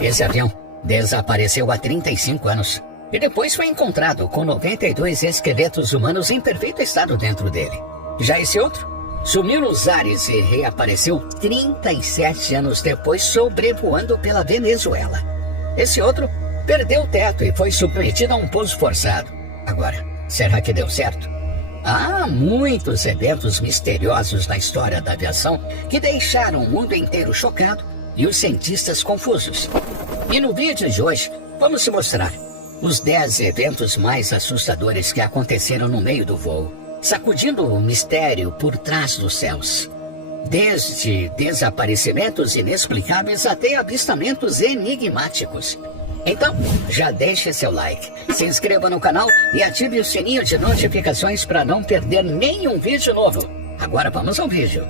Esse avião desapareceu há 35 anos e depois foi encontrado com 92 esqueletos humanos em perfeito estado dentro dele. Já esse outro sumiu nos ares e reapareceu 37 anos depois, sobrevoando pela Venezuela. Esse outro perdeu o teto e foi submetido a um pouso forçado. Agora, será que deu certo? Há muitos eventos misteriosos na história da aviação que deixaram o mundo inteiro chocado e os cientistas confusos. E no vídeo de hoje, vamos te mostrar os 10 eventos mais assustadores que aconteceram no meio do voo, sacudindo o mistério por trás dos céus. Desde desaparecimentos inexplicáveis até avistamentos enigmáticos. Então, já deixe seu like, se inscreva no canal e ative o sininho de notificações para não perder nenhum vídeo novo. Agora vamos ao vídeo.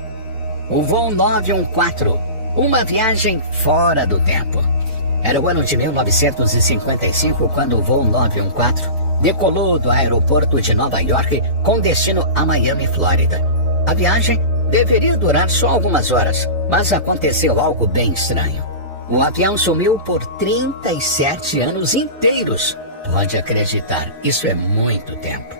O voo 914, uma viagem fora do tempo. Era o ano de 1955 quando o voo 914 decolou do aeroporto de Nova York com destino a Miami, Flórida. A viagem deveria durar só algumas horas, mas aconteceu algo bem estranho. O avião sumiu por 37 anos inteiros. Pode acreditar, isso é muito tempo.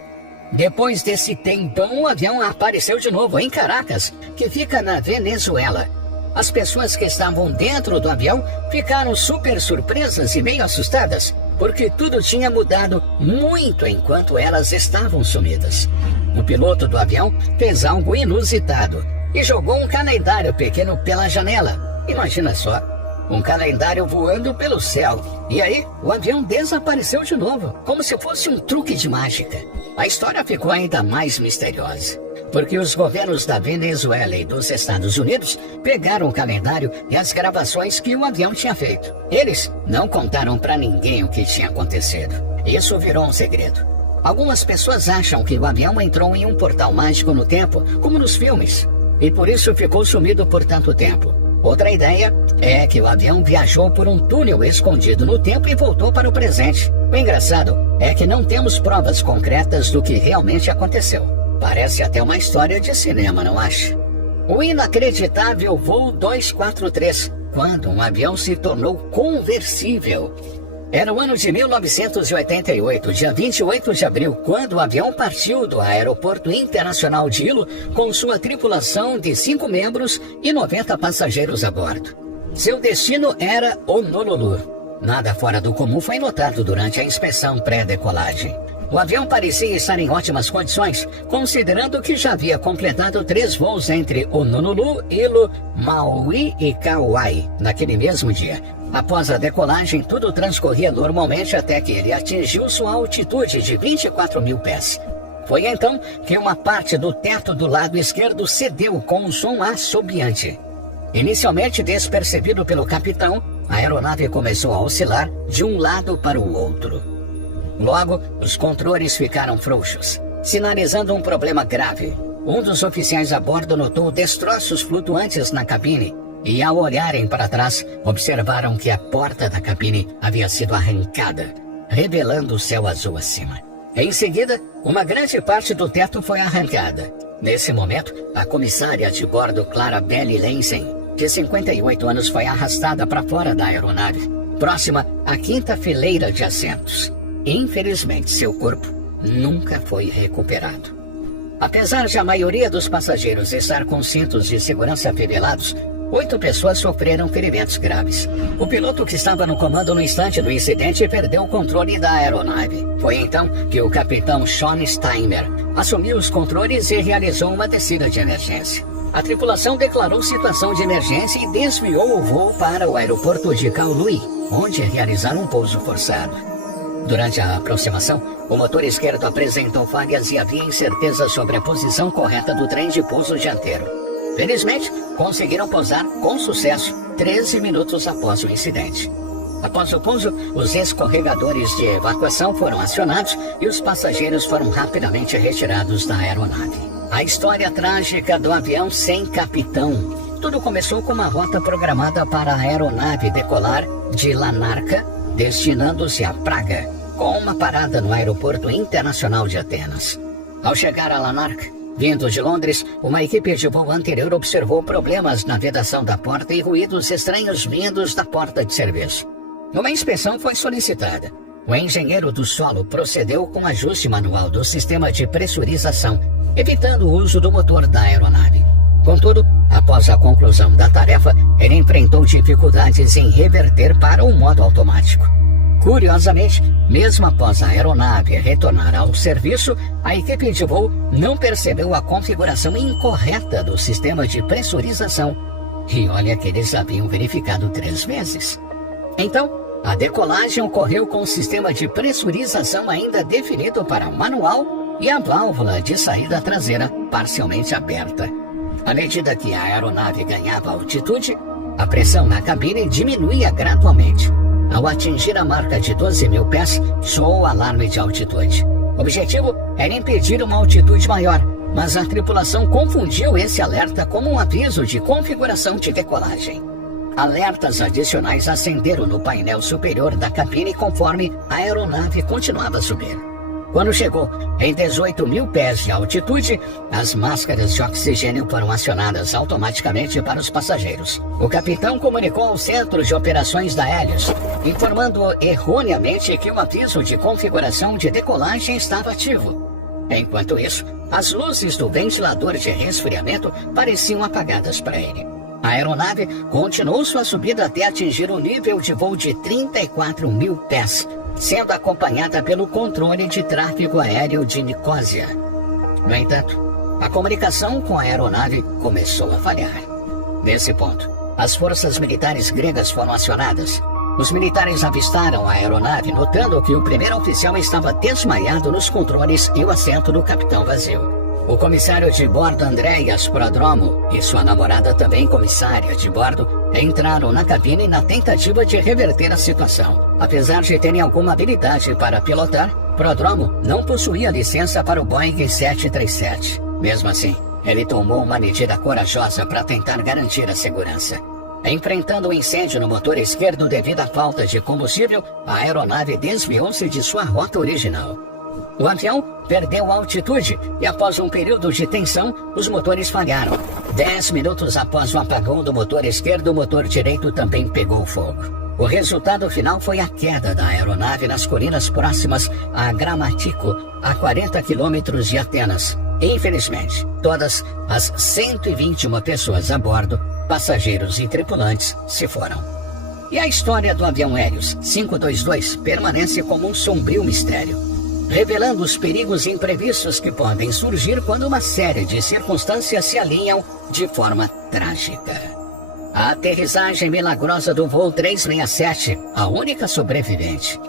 Depois desse tempão, o avião apareceu de novo em Caracas, que fica na Venezuela. As pessoas que estavam dentro do avião ficaram super surpresas e meio assustadas, porque tudo tinha mudado muito enquanto elas estavam sumidas. O piloto do avião fez algo inusitado e jogou um calendário pequeno pela janela. Imagina só, um calendário voando pelo céu. E aí, o avião desapareceu de novo, como se fosse um truque de mágica. A história ficou ainda mais misteriosa, porque os governos da Venezuela e dos Estados Unidos pegaram o calendário e as gravações que o avião tinha feito. Eles não contaram para ninguém o que tinha acontecido. Isso virou um segredo. Algumas pessoas acham que o avião entrou em um portal mágico no tempo, como nos filmes, e por isso ficou sumido por tanto tempo. Outra ideia é que o avião viajou por um túnel escondido no tempo e voltou para o presente. O engraçado é que não temos provas concretas do que realmente aconteceu. Parece até uma história de cinema, não acha? O inacreditável voo 243, quando um avião se tornou conversível. Era o ano de 1988, dia 28 de abril, quando o avião partiu do Aeroporto Internacional de Hilo com sua tripulação de 5 membros e 90 passageiros a bordo. Seu destino era Honolulu. Nada fora do comum foi notado durante a inspeção pré-decolagem. O avião parecia estar em ótimas condições, considerando que já havia completado 3 voos entre Honolulu, Hilo, Maui e Kauai naquele mesmo dia. Após a decolagem, tudo transcorria normalmente até que ele atingiu sua altitude de 24 mil pés. Foi então que uma parte do teto do lado esquerdo cedeu com um som assobiante. Inicialmente despercebido pelo capitão, a aeronave começou a oscilar de um lado para o outro. Logo, os controles ficaram frouxos, sinalizando um problema grave. Um dos oficiais a bordo notou destroços flutuantes na cabine e, ao olharem para trás, observaram que a porta da cabine havia sido arrancada, revelando o céu azul acima. Em seguida, uma grande parte do teto foi arrancada. Nesse momento, a comissária de bordo, Clara Belli Lensen, de 58 anos, foi arrastada para fora da aeronave, próxima à quinta fileira de assentos. Infelizmente, seu corpo nunca foi recuperado. Apesar de a maioria dos passageiros estar com cintos de segurança afivelados, 8 pessoas sofreram ferimentos graves. O piloto que estava no comando no instante do incidente perdeu o controle da aeronave. Foi então que o capitão Sean Steimer assumiu os controles e realizou uma descida de emergência. A tripulação declarou situação de emergência e desviou o voo para o aeroporto de Kowloon, onde realizaram um pouso forçado. Durante a aproximação, o motor esquerdo apresentou falhas e havia incerteza sobre a posição correta do trem de pouso dianteiro. Felizmente, conseguiram pousar com sucesso 13 minutos após o incidente. Após o pouso, os escorregadores de evacuação foram acionados e os passageiros foram rapidamente retirados da aeronave. A história trágica do avião sem capitão. Tudo começou com uma rota programada para a aeronave decolar de Larnaca, destinando-se a Praga, com uma parada no Aeroporto Internacional de Atenas. Ao chegar a Larnaca, vindo de Londres, uma equipe de voo anterior observou problemas na vedação da porta e ruídos estranhos vindos da porta de serviço. Uma inspeção foi solicitada. O engenheiro do solo procedeu com ajuste manual do sistema de pressurização, evitando o uso do motor da aeronave. Contudo, após a conclusão da tarefa, ele enfrentou dificuldades em reverter para o modo automático. Curiosamente, mesmo após a aeronave retornar ao serviço, a equipe de voo não percebeu a configuração incorreta do sistema de pressurização. E olha que eles haviam verificado 3 vezes. Então, a decolagem ocorreu com o sistema de pressurização ainda definido para manual e a válvula de saída traseira parcialmente aberta. À medida que a aeronave ganhava altitude, a pressão na cabine diminuía gradualmente. Ao atingir a marca de 12.000 pés, soou o alarme de altitude. O objetivo era impedir uma altitude maior, mas a tripulação confundiu esse alerta como um aviso de configuração de decolagem. Alertas adicionais acenderam no painel superior da cabine conforme a aeronave continuava a subir. Quando chegou em 18.000 pés de altitude, as máscaras de oxigênio foram acionadas automaticamente para os passageiros. O capitão comunicou ao centro de operações da Hélios, informando erroneamente que o aviso de configuração de decolagem estava ativo. Enquanto isso, as luzes do ventilador de resfriamento pareciam apagadas para ele. A aeronave continuou sua subida até atingir um nível de voo de 34.000 pés, sendo acompanhada pelo controle de tráfego aéreo de Nicósia. No entanto, a comunicação com a aeronave começou a falhar. Nesse ponto, as forças militares gregas foram acionadas. Os militares avistaram a aeronave, notando que o primeiro oficial estava desmaiado nos controles e o assento do capitão vazio. O comissário de bordo Andreas Prodromo e sua namorada, também comissária de bordo, entraram na cabine na tentativa de reverter a situação. Apesar de terem alguma habilidade para pilotar, Prodromo não possuía licença para o Boeing 737. Mesmo assim, ele tomou uma medida corajosa para tentar garantir a segurança. Enfrentando o incêndio no motor esquerdo devido à falta de combustível, a aeronave desviou-se de sua rota original. O avião perdeu altitude e, após um período de tensão, os motores falharam. 10 minutos após o apagão do motor esquerdo, o motor direito também pegou fogo. O resultado final foi a queda da aeronave nas colinas próximas a Gramático, a 40 quilômetros de Atenas. Infelizmente, todas as 121 pessoas a bordo, passageiros e tripulantes, se foram. E a história do avião Hélios 522 permanece como um sombrio mistério, revelando os perigos imprevistos que podem surgir quando uma série de circunstâncias se alinham de forma trágica. A aterrissagem milagrosa do voo 367, a única sobrevivente.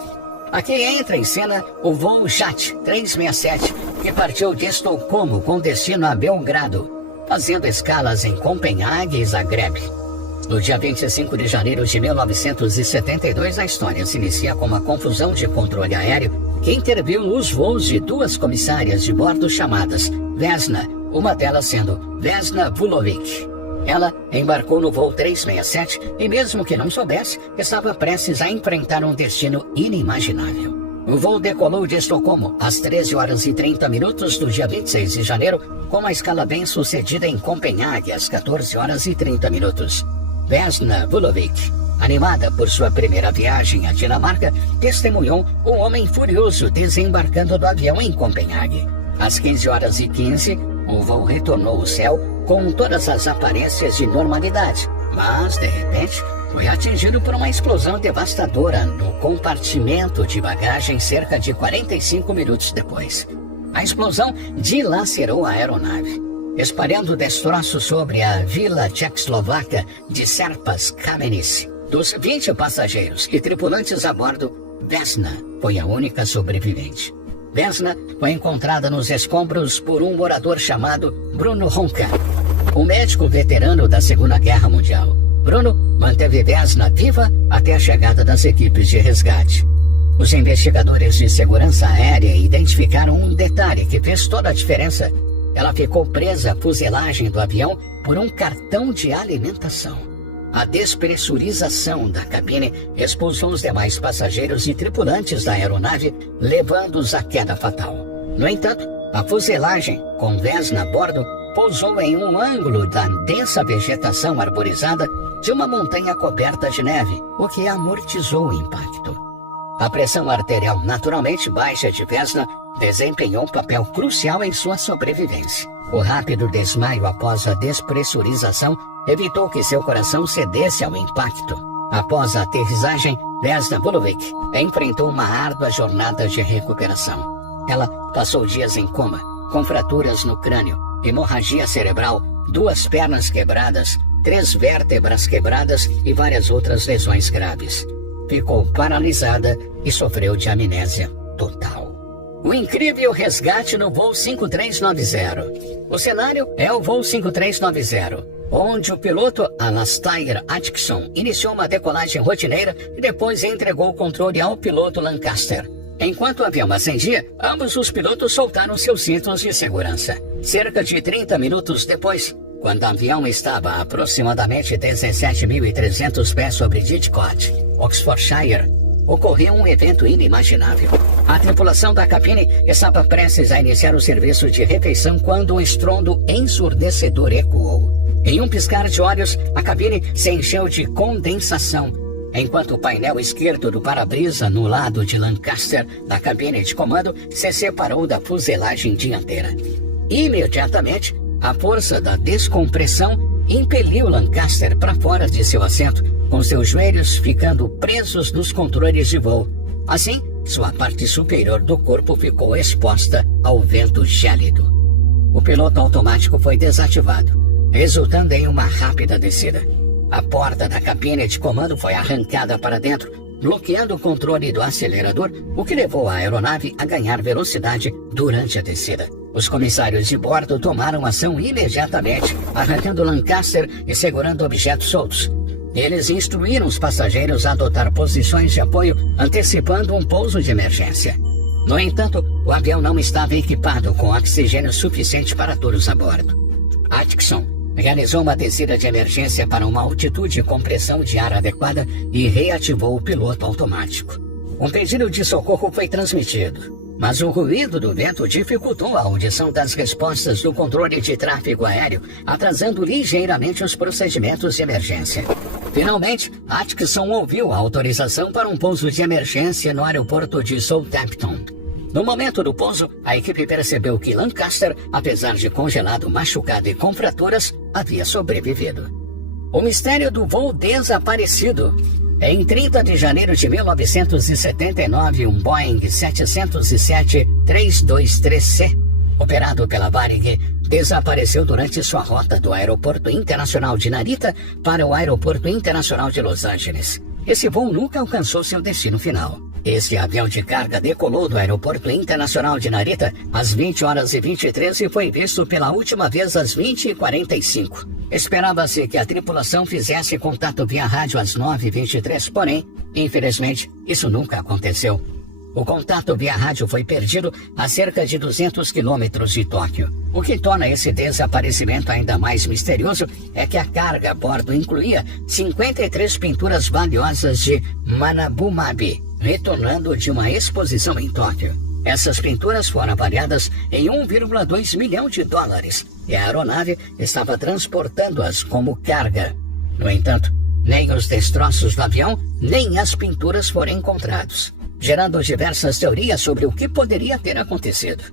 Aqui entra em cena o voo JAT 367, que partiu de Estocolmo com destino a Belgrado, fazendo escalas em Copenhague e Zagreb. No dia 25 de janeiro de 1972, a história se inicia com uma confusão de controle aéreo que interviu nos voos de 2 comissárias de bordo chamadas Vesna, uma delas sendo Vesna Vulovic. Ela embarcou no voo 367 e, mesmo que não soubesse, estava prestes a enfrentar um destino inimaginável. O voo decolou de Estocolmo às 13h30 do dia 26 de janeiro, com uma escala bem sucedida em Copenhague às 14h30. Vesna Vulovic, animada por sua primeira viagem à Dinamarca, testemunhou um homem furioso desembarcando do avião em Copenhague. Às 15h15, o voo retornou ao céu com todas as aparências de normalidade, mas, de repente, foi atingido por uma explosão devastadora no compartimento de bagagem cerca de 45 minutos depois. A explosão dilacerou a aeronave, espalhando destroços sobre a vila tchecoslovaca de Serpas Kamenice. Dos 20 passageiros e tripulantes a bordo, Vesna foi a única sobrevivente. Vesna foi encontrada nos escombros por um morador chamado Bruno Ronca, um médico veterano da Segunda Guerra Mundial. Bruno manteve Vesna viva até a chegada das equipes de resgate. Os investigadores de segurança aérea identificaram um detalhe que fez toda a diferença. Ela ficou presa à fuselagem do avião por um cartão de alimentação. A despressurização da cabine expulsou os demais passageiros e tripulantes da aeronave, levando-os à queda fatal. No entanto, a fuselagem, com Vesna a bordo, pousou em um ângulo da densa vegetação arborizada de uma montanha coberta de neve, o que amortizou o impacto. A pressão arterial naturalmente baixa de Vesna desempenhou um papel crucial em sua sobrevivência. O rápido desmaio após a despressurização evitou que seu coração cedesse ao impacto. Após a aterrissagem, Vesna Vulovic enfrentou uma árdua jornada de recuperação. Ela passou dias em coma, com fraturas no crânio, hemorragia cerebral, 2 pernas quebradas, 3 vértebras quebradas e várias outras lesões graves. Ficou paralisada e sofreu de amnésia total. O incrível resgate no voo 5390. O cenário é o voo 5390, onde o piloto Alastair Atkinson iniciou uma decolagem rotineira e depois entregou o controle ao piloto Lancaster. Enquanto o avião ascendia, ambos os pilotos soltaram seus cintos de segurança. Cerca de 30 minutos depois, quando o avião estava a aproximadamente 17.300 pés sobre Didcot, Oxfordshire, ocorreu um evento inimaginável. A tripulação da cabine estava prestes a iniciar o serviço de refeição quando um estrondo ensurdecedor ecoou. Em um piscar de olhos, a cabine se encheu de condensação, enquanto o painel esquerdo do para-brisa no lado de Lancaster da cabine de comando se separou da fuselagem dianteira. Imediatamente, a força da descompressão impeliu Lancaster para fora de seu assento, com seus joelhos ficando presos nos controles de voo. Assim, sua parte superior do corpo ficou exposta ao vento gélido. O piloto automático foi desativado, resultando em uma rápida descida. A porta da cabine de comando foi arrancada para dentro, bloqueando o controle do acelerador, o que levou a aeronave a ganhar velocidade durante a descida. Os comissários de bordo tomaram ação imediatamente, arrancando Lancaster e segurando objetos soltos. Eles instruíram os passageiros a adotar posições de apoio, antecipando um pouso de emergência. No entanto, o avião não estava equipado com oxigênio suficiente para todos a bordo. Atkinson realizou uma descida de emergência para uma altitude e compressão de ar adequada e reativou o piloto automático. Um pedido de socorro foi transmitido, mas o ruído do vento dificultou a audição das respostas do controle de tráfego aéreo, atrasando ligeiramente os procedimentos de emergência. Finalmente, Atkinson ouviu a autorização para um pouso de emergência no aeroporto de Southampton. No momento do pouso, a equipe percebeu que Lancaster, apesar de congelado, machucado e com fraturas, havia sobrevivido. O mistério do voo desaparecido. Em 30 de janeiro de 1979, um Boeing 707-323C, operado pela Varig, desapareceu durante sua rota do Aeroporto Internacional de Narita para o Aeroporto Internacional de Los Angeles. Esse voo nunca alcançou seu destino final. Esse avião de carga decolou do Aeroporto Internacional de Narita às 20h23 e foi visto pela última vez às 20h45. Esperava-se que a tripulação fizesse contato via rádio às 9h23, porém, infelizmente, isso nunca aconteceu. O contato via rádio foi perdido a cerca de 200 quilômetros de Tóquio. O que torna esse desaparecimento ainda mais misterioso é que a carga a bordo incluía 53 pinturas valiosas de Manabumabi, retornando de uma exposição em Tóquio. Essas pinturas foram avaliadas em $1,2 milhão e a aeronave estava transportando-as como carga. No entanto, nem os destroços do avião, nem as pinturas foram encontrados, gerando diversas teorias sobre o que poderia ter acontecido.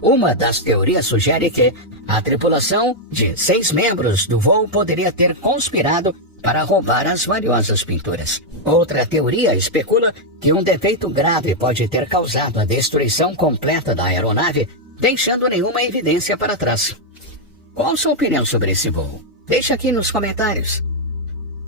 Uma das teorias sugere que a tripulação de 6 membros do voo poderia ter conspirado para roubar as valiosas pinturas. Outra teoria especula que um defeito grave pode ter causado a destruição completa da aeronave, deixando nenhuma evidência para trás. Qual sua opinião sobre esse voo? Deixe aqui nos comentários.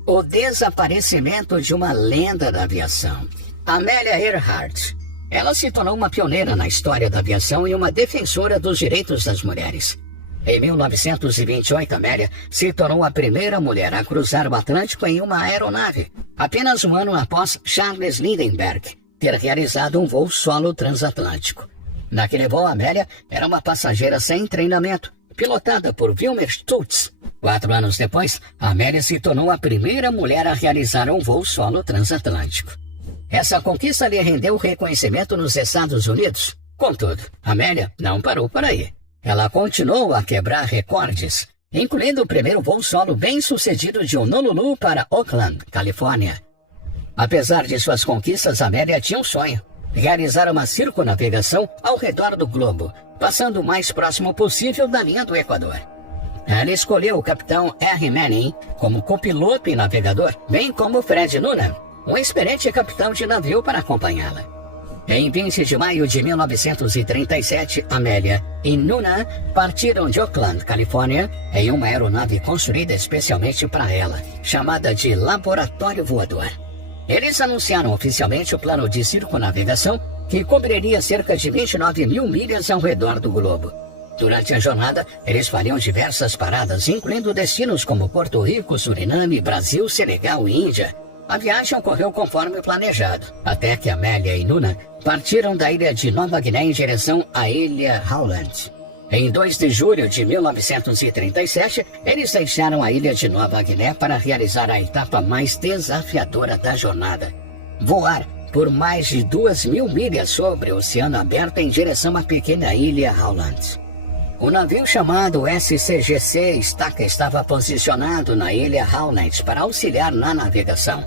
O desaparecimento de uma lenda da aviação. Amelia Earhart. Ela se tornou uma pioneira na história da aviação e uma defensora dos direitos das mulheres. Em 1928, Amelia se tornou a primeira mulher a cruzar o Atlântico em uma aeronave, apenas um ano após Charles Lindbergh ter realizado um voo solo transatlântico. Naquele voo, Amelia era uma passageira sem treinamento, pilotada por Wilmer Stutz. 4 anos depois, Amelia se tornou a primeira mulher a realizar um voo solo transatlântico. Essa conquista lhe rendeu reconhecimento nos Estados Unidos. Contudo, Amelia não parou por aí. Ela continuou a quebrar recordes. incluindo o primeiro voo solo bem-sucedido de Honolulu para Oakland, Califórnia. Apesar de suas conquistas, Amélia tinha um sonho: realizar uma circunnavegação ao redor do globo, passando o mais próximo possível da linha do Equador. Ela escolheu o capitão R. Manning como copiloto e navegador, bem como Fred Noonan, um experiente capitão de navio, para acompanhá-la. Em 20 de maio de 1937, Amélia e Noonan partiram de Oakland, Califórnia, em uma aeronave construída especialmente para ela, chamada de Laboratório Voador. Eles anunciaram oficialmente o plano de circunnavegação, que cobriria cerca de 29 mil milhas ao redor do globo. Durante a jornada, eles fariam diversas paradas, incluindo destinos como Porto Rico, Suriname, Brasil, Senegal e Índia. A viagem ocorreu conforme planejado, até que Amélia e Noonan partiram da ilha de Nova Guiné em direção à ilha Howland. Em 2 de julho de 1937, eles deixaram a ilha de Nova Guiné para realizar a etapa mais desafiadora da jornada: voar por mais de 2.000 milhas sobre o oceano aberto em direção à pequena ilha Howland. O navio chamado SCGC Estaca estava posicionado na ilha Howland para auxiliar na navegação.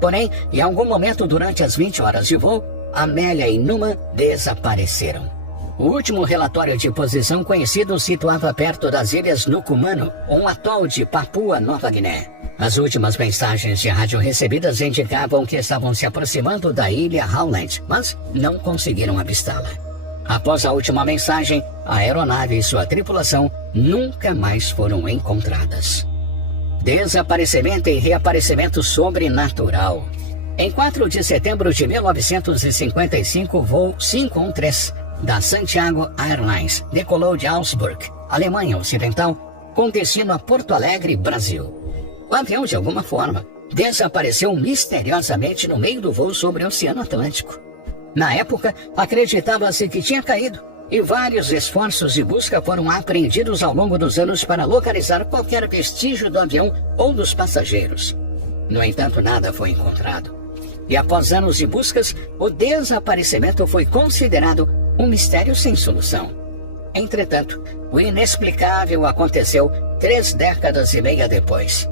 Porém, em algum momento durante as 20 horas de voo, Amélia e Noonan desapareceram. O último relatório de posição conhecido situava perto das ilhas Nucumano, um atol de Papua Nova Guiné. As últimas mensagens de rádio recebidas indicavam que estavam se aproximando da ilha Howland, mas não conseguiram avistá-la. Após a última mensagem, a aeronave e sua tripulação nunca mais foram encontradas. Desaparecimento e reaparecimento sobrenatural. Em 4 de setembro de 1955, o voo 513 da Santiago Airlines decolou de Augsburg, Alemanha Ocidental, com destino a Porto Alegre, Brasil. O avião, de alguma forma, desapareceu misteriosamente no meio do voo sobre o Oceano Atlântico. Na época, acreditava-se que tinha caído, e vários esforços de busca foram apreendidos ao longo dos anos para localizar qualquer vestígio do avião ou dos passageiros. No entanto, nada foi encontrado. E após anos de buscas, o desaparecimento foi considerado um mistério sem solução. Entretanto, o inexplicável aconteceu 3 décadas e meia depois.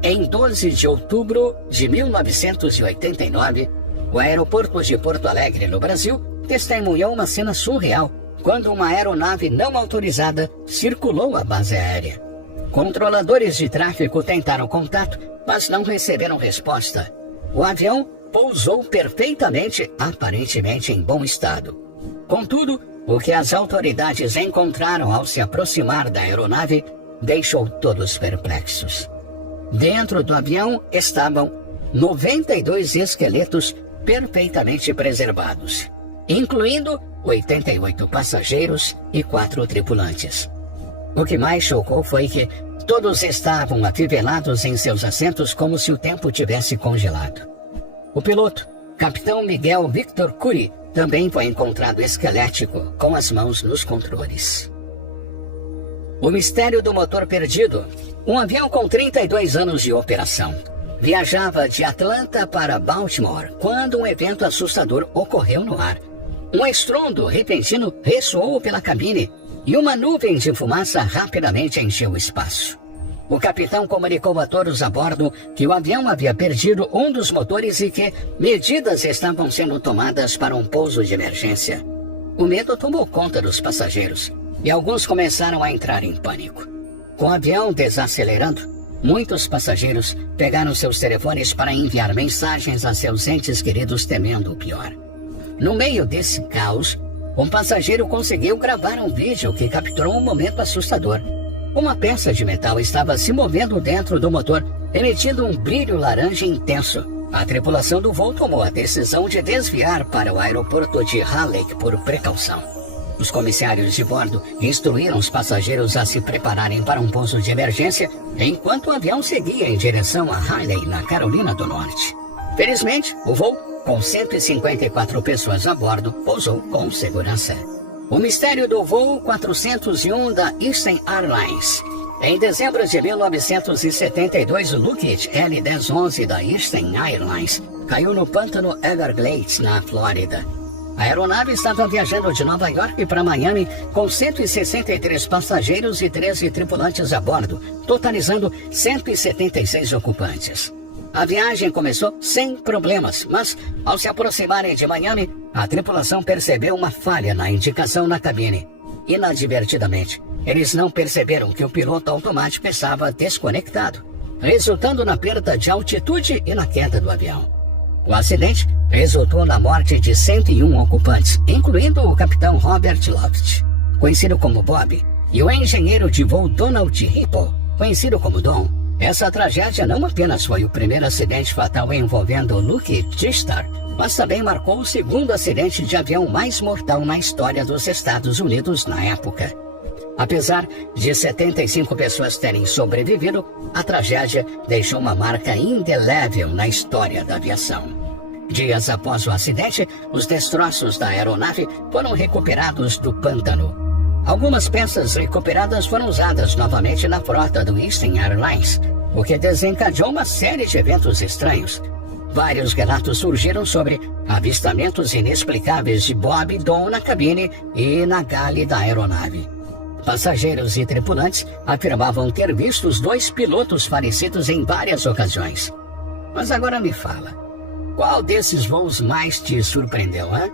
Em 12 de outubro de 1989, o aeroporto de Porto Alegre, no Brasil, testemunhou uma cena surreal quando uma aeronave não autorizada circulou a base aérea. Controladores de tráfego tentaram contato, mas não receberam resposta. O avião pousou perfeitamente, aparentemente em bom estado. Contudo, o que as autoridades encontraram ao se aproximar da aeronave deixou todos perplexos. Dentro do avião estavam 92 esqueletos perfeitamente preservados, incluindo 88 passageiros e 4 tripulantes. O que mais chocou foi que todos estavam afivelados em seus assentos como se o tempo tivesse congelado. O piloto, capitão Miguel Victor Cury, também foi encontrado esquelético, com as mãos nos controles. O mistério do motor perdido. Um avião com 32 anos de operação viajava de Atlanta para Baltimore quando um evento assustador ocorreu no ar. Um estrondo repentino ressoou pela cabine e uma nuvem de fumaça rapidamente encheu o espaço. O capitão comunicou a todos a bordo que o avião havia perdido um dos motores e que medidas estavam sendo tomadas para um pouso de emergência. O medo tomou conta dos passageiros e alguns começaram a entrar em pânico. Com o avião desacelerando, muitos passageiros pegaram seus telefones para enviar mensagens a seus entes queridos temendo o pior. No meio desse caos, um passageiro conseguiu gravar um vídeo que capturou um momento assustador. Uma peça de metal estava se movendo dentro do motor, emitindo um brilho laranja intenso. A tripulação do voo tomou a decisão de desviar para o aeroporto de Halleck por precaução. Os comissários de bordo instruíram os passageiros a se prepararem para um pouso de emergência, enquanto o avião seguia em direção a Raleigh, na Carolina do Norte. Felizmente, o voo, com 154 pessoas a bordo, pousou com segurança. O mistério do voo 401 da Eastern Airlines. Em dezembro de 1972, o Lockheed L-1011 da Eastern Airlines caiu no pântano Everglades, na Flórida. A aeronave estava viajando de Nova York para Miami com 163 passageiros e 13 tripulantes a bordo, totalizando 176 ocupantes. A viagem começou sem problemas, mas ao se aproximarem de Miami, a tripulação percebeu uma falha na indicação na cabine. Inadvertidamente, eles não perceberam que o piloto automático estava desconectado, resultando na perda de altitude e na queda do avião. O acidente resultou na morte de 101 ocupantes, incluindo o capitão Robert Loft, conhecido como Bob, e o engenheiro de voo Donald Ripple, conhecido como Don. Essa tragédia não apenas foi o primeiro acidente fatal envolvendo Luke Tristar, mas também marcou o segundo acidente de avião mais mortal na história dos Estados Unidos na época. Apesar de 75 pessoas terem sobrevivido, a tragédia deixou uma marca indelével na história da aviação. Dias após o acidente, os destroços da aeronave foram recuperados do pântano. Algumas peças recuperadas foram usadas novamente na frota do Eastern Airlines, o que desencadeou uma série de eventos estranhos. Vários relatos surgiram sobre avistamentos inexplicáveis de Bob e Don na cabine e na galley da aeronave. Passageiros e tripulantes afirmavam ter visto os dois pilotos falecidos em várias ocasiões. Mas agora me fala, qual desses voos mais te surpreendeu, hein?